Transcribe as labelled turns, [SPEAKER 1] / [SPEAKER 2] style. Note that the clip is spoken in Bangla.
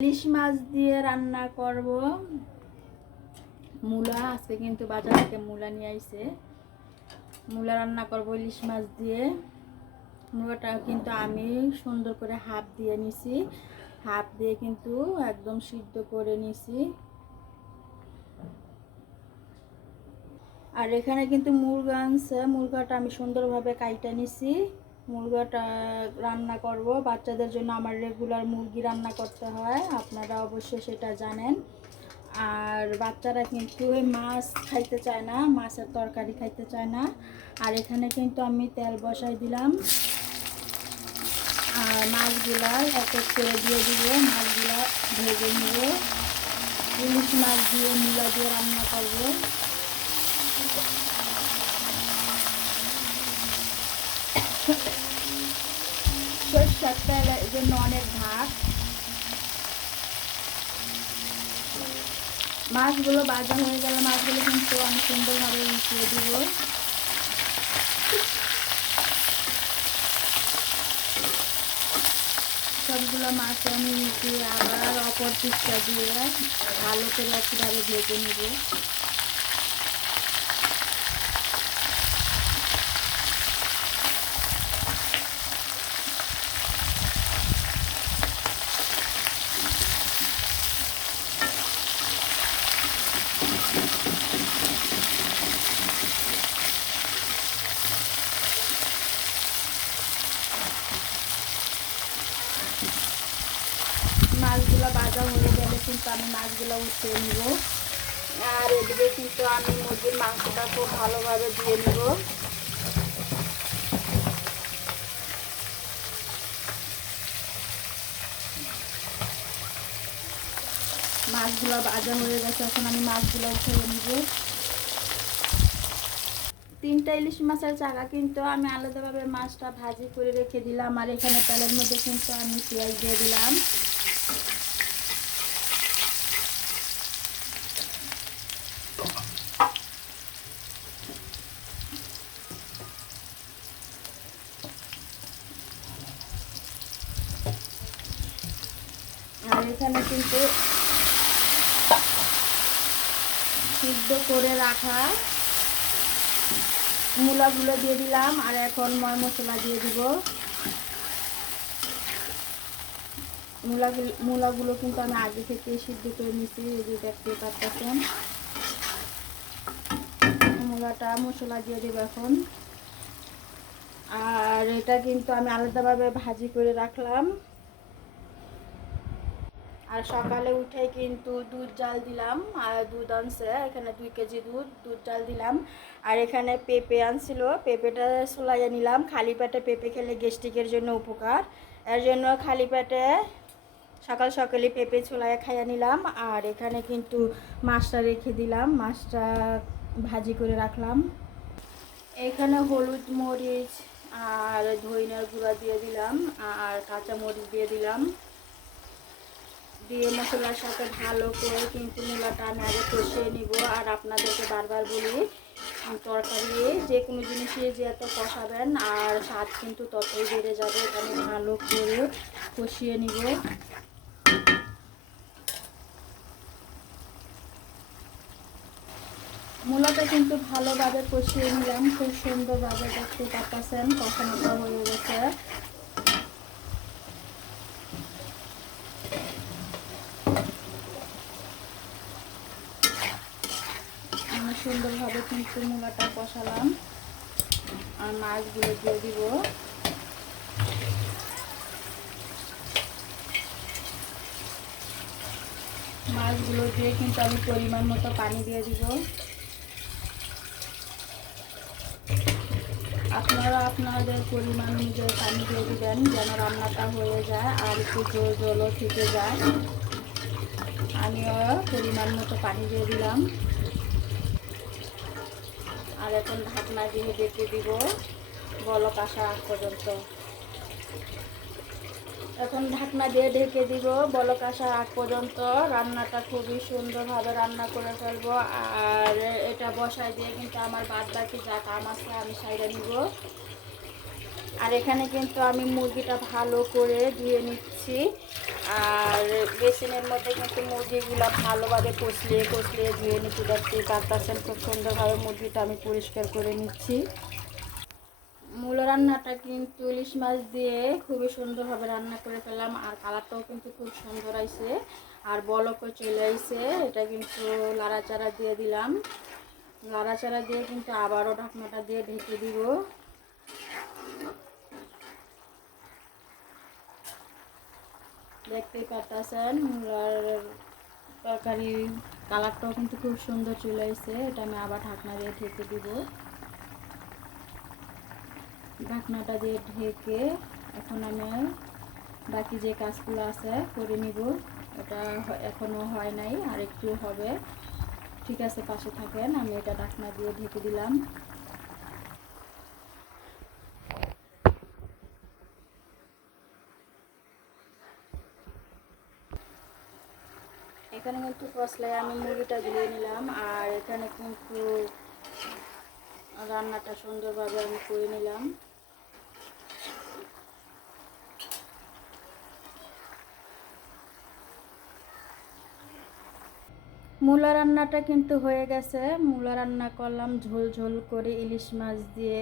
[SPEAKER 1] ইলিশ মাছ দিয়ে রান্না করব। মূলা, আজকে কিন্তু বাজার থেকে মূলা নিয়ে আইছে। মূলা রান্না করব ইলিশ মাছ দিয়ে। মূলাটা কিন্তু আমি সুন্দর করে হাফ দিয়ে নিছি। হাফ দিয়ে কিন্তু একদম সিদ্ধ করে নিছি। আর এখানে কিন্তু মুরগা আনছে। মুরগাটা আমি সুন্দরভাবে কাইটা নিছি। মুরগাটা রান্না করব। বাচ্চাদের জন্য আমার রেগুলার মুরগি রান্না করতে হয়, আপনারা অবশ্যই সেটা জানেন। আর বাচ্চারা কিন্তু মাছ খাইতে চায় না, মাছের তরকারি খাইতে চায় না। আর এখানে কিন্তু আমি তেল বসাই দিলাম। আর মাছগুলা এক এক করে দিয়ে দিব, মাছগুলা ভেজে নিব। ইলিশ মাছ দিয়ে মূলা দিয়ে রান্না করব। জন্য অনেক ভাত। মাছগুলো ভাজা হয়ে গেলে মাছগুলো কিন্তু আমি সুন্দরভাবে মিশিয়ে দিব। সবগুলো মাছ আমি মিশিয়ে আবার অপর দিয়ে ভালো করে একইভাবে ভেজে নেব। মাছগুলো ভাজা হয়ে গেলে কিন্তু আমি মাছগুলো উঠিয়ে নিব। আর এদিকে কিন্তু আমি মুরগির মাংসটা খুব ভালোভাবে দিয়ে নিব। মাছগুলো ভাজা হয়ে গেছে, এখন আমি মাছগুলো উঠিয়ে নিব। তিনটা ইলিশ মাছের চাকা কিন্তু আমি আলাদাভাবে মাছটা ভাজি করে রেখে দিলাম, আর এখানে তেলের মধ্যে কিন্তু আমি পেঁয়াজ দিয়ে দিলাম। আর এখানে কিন্তু সিদ্ধ করে রাখা মূলাগুলো দিয়ে দিলাম, আর এখন ময় মশলা দিয়ে দিব। মূলাগুলো মূলাগুলো কিন্তু আমি আগে থেকে সিদ্ধ করে নিচ্ছি এই যে দেখতে পাচ্ছেন। মূলাটা মশলা দিয়ে দেবো এখন। আর এটা কিন্তু আমি আলাদাভাবে ভাজি করে রাখলাম। আর সকালে উঠে কিন্তু দুধ জাল দিলাম, আর দুধ আনছে, এখানে দুই কেজি দুধ দুধ জাল দিলাম। আর এখানে পেঁপে আনছিল, পেঁপেটা সোলাইয়ে নিলাম, খালি পেটে পেঁপে খেলে গ্যাস্ট্রিকের জন্য উপকার। এর জন্য খালি পেটে সকাল সকালে পেঁপে ছোলাইয়ে খাইয়ে নিলাম, আর এখানে কিন্তু মাছটা রেখে দিলাম, মাছটা ভাজি করে রাখলাম। এখানে হলুদ মরিচ আর ধইনার গুঁড়া দিয়ে দিলাম, আর কাঁচা মরিচ দিয়ে দিলাম। দিয়ে মশলার সাথে ভালো করে কিন্তু মূলাটা আমি আগে কষিয়ে নিব আর আপনাদেরকে বারবার বলি তরকারি যে কোনো জিনিসই যে এত কষাবেন আর স্বাদ কিন্তু ততই বেড়ে যাবে আমি ভালো করে কষিয়ে নিব। মূলাটা কিন্তু ভালোভাবে কষিয়ে নিলাম, খুব সুন্দরভাবে দেখতে পাচ্ছেন কষানোটা হয়ে গেছে আমি সুন্দরভাবে কিন্তু মূলাটা কষালাম। আর মাছগুলো দিয়ে দিব। মাছগুলো দিয়ে কিন্তু আমি পরিমাণ মতো পানি দিয়ে দিব। আপনারা আপনাদের পরিমাণ অনুযায়ী পানি দিয়ে দিবেন যেন রান্নাটা হয়ে যায় আর একটু জল জলও থেকে যায়। আমিও পরিমাণ মতো পানি দিয়ে দিলাম। আর এখন ঢাকনা দিয়ে ডেকে দিব বলক আসা আগ পর্যন্ত। এখন ঢাকনা দিয়ে ঢেকে দিব বলক আসা আগ পর্যন্ত। রান্নাটা খুবই সুন্দরভাবে রান্না করে ফেলব। আর এটা বসায় দিয়ে কিন্তু আমার বাদ বাকি যা কাম আছে আমি সাইডে নিব। আর এখানে কিন্তু আমি মুরগিটা ভালো করে ধুয়ে নিচ্ছি। আর বেসিনের মধ্যে কিন্তু মুরগিগুলো ভালোভাবে কষলিয়ে কষলিয়ে ধুয়ে নিচ্ছি দেখতে পারতেছেন খুব সুন্দরভাবে মুরগিটা আমি পরিষ্কার করে নিচ্ছি। মূল রান্নাটা কিন্তু ইলিশ মাছ দিয়ে খুবই সুন্দরভাবে রান্না করে ফেললাম। আর কালারটাও কিন্তু খুব সুন্দর আইছে। আর বলকও চলে আইছে। এটা কিন্তু লাড়াচাড়া দিয়ে দিলাম। লাড়াচাড়া দিয়ে কিন্তু আবারও ঢাকনাটা দিয়ে ঢেকে দিব। দেখতেই পারতেছেন। মূলার তরকারি কালারটাও কিন্তু খুব সুন্দর চলে এসেছে। এটা আমি আবার ঢাকনা দিয়ে ঢেকে দিব। ঢাকনাটা দিয়ে ঢেকে এখন আমি বাকি যে কাজগুলো আছে করে নিব। এটা হ- এখনও হয় নাই আর একটু হবে। ঠিক আছে, পাশে থাকেন। আমি এটা ঢাকনা দিয়ে ঢেকে দিলাম। এখানে কিন্তু কসলায় আমি মুরগিটা দিয়ে নিলাম, আর এখানে কিন্তু রান্নাটা সুন্দরভাবে আমি করে নিলাম। মূলা রান্নাটা কিন্তু হয়ে গেছে। মূলা রান্না করলাম ঝোল ঝোল করে ইলিশ মাছ দিয়ে।